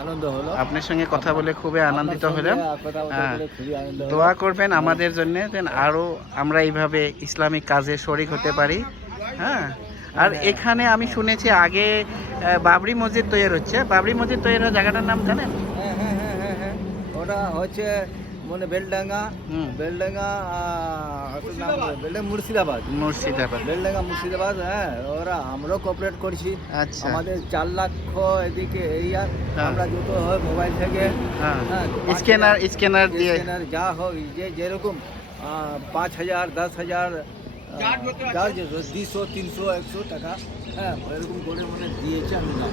আনন্দ হলো। আপনার সঙ্গে কথা বলে খুবই আনন্দিত হলাম। কথা বলতে হ্যাঁ, পেরে খুবই আনন্দ হলো। দোয়া করবেন আমাদের জন্য যেন আরও আমরা এইভাবে ইসলামিক কাজে শরিক হতে পারি। হ্যাঁ, আর এখানে আমি শুনেছি আগে বাবরি মসজিদ তৈরি হচ্ছে। বাবরি মসজিদ তৈরি হওয়ার জায়গাটার নাম জানেন? হ্যাঁ হ্যাঁ হ্যাঁ হ্যাঁ হ্যাঁ, ওটা হচ্ছে মানে বেলডাঙ্গা। হুম। বেলডাঙ্গা বেলডাঙ্গা মুর্শিদাবাদ। মুর্শিদাবাদ। বেলডাঙ্গা মুর্শিদাবাদ। হ্যাঁ, ওরা আমরাও কোঅপারেট করছি। আচ্ছা। আমাদের 4 লক্ষ এদিকে এরিয়া হ্যাঁ। আমরা যত হয় মোবাইল থেকে হ্যাঁ, হ্যাঁ, স্ক্যানার দিয়ে স্ক্যানার যা হোক যে যেরকম 5,000 10,000 যার 200 300 100 টাকা হ্যাঁ এরকম করে মানে দিয়েছে। আমি না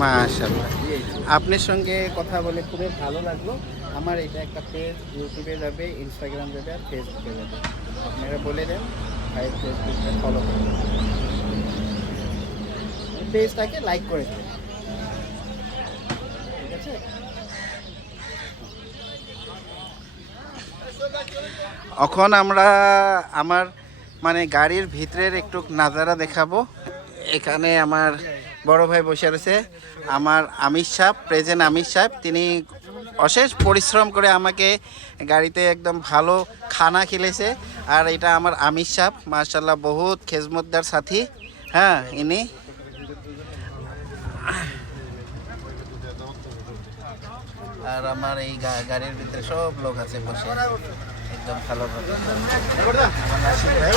মাশাআল্লাহ। দিয়েছি। আপনার সঙ্গে কথা বলে খুবই ভালো লাগলো। আমার এটা একটা পেজ ইউটিউবে যাবে, ইনস্টাগ্রাম যাবে আর ফেসবুকে যাবে। আপনারা বলে দেন ভাই ফেসবুকটা ফলো করুন, পেজটাকে লাইক করে দেন, ঠিক আছে? এখন আমরা আমার মানে গাড়ির ভিতরের একটু নাজারা দেখাবো। এখানে আমার বড় ভাই বসে রয়েছে, আমার আমির সাহেব, প্রেজেন্ট আমির সাহেব। তিনি অশেষ পরিশ্রম করে আমাকে গাড়িতে একদম ভালো খানা খেলেছে। আর এটা আমার আমির সাহেব, মাশাআল্লাহ বহুত খেজমতদার সাথী। হ্যাঁ, ইনি আর আমার এই গাড়ির ভিতরে সব লোক আছে বসে একদম ভালোভাবে। আমার নাসির ভাই।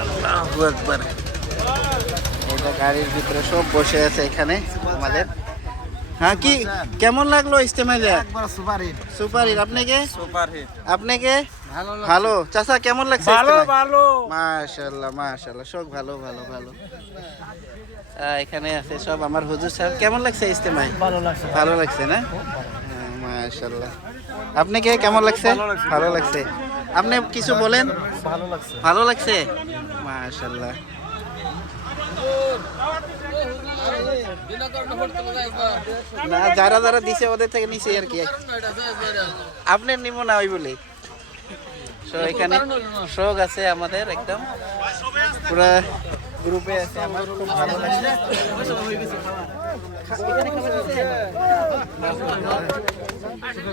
আল্লাহু আকবার। এটা গাড়ির ভিতরে সব বসে আছে এখানে আমাদের। হ্যাঁ, কি কেমন লাগলো ইজতেমা? একবার সুপার হিট। Super hit. আপনাকে? Super hit. আপনাকে? ভালো ভালো। চাচা কেমন লাগছে? ভালো ইজতেমা? ভালো। মাশাআল্লাহ মাশাআল্লাহ, সব ভালো ভালো ভালো। এখানে আছে সব আমার হুজুর সাহেব। কেমন লাগছে ইজতেমায়? ভালো লাগছে। ভালো লাগছে না? হ্যাঁ, মাশাআল্লাহ। আপনাকে কেমন লাগছে? ভালো লাগছে। আপনি কিছু বলেন। ভালো লাগছে। ভালো লাগছে, মাশাআল্লাহ। না, যারা যারা দিছে ওদের থেকে নিছে আর কি। আপনার নিব না ওই বলে। সো এখানে শোক আছে আমাদের, একদম পুরো গ্রুপে আছে। আমার খুব ভালো লাগছে।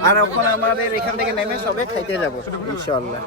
আর ওখানে আমাদের এখান থেকে নেমে সবে খাইতে যাবো ইনশাআল্লাহ।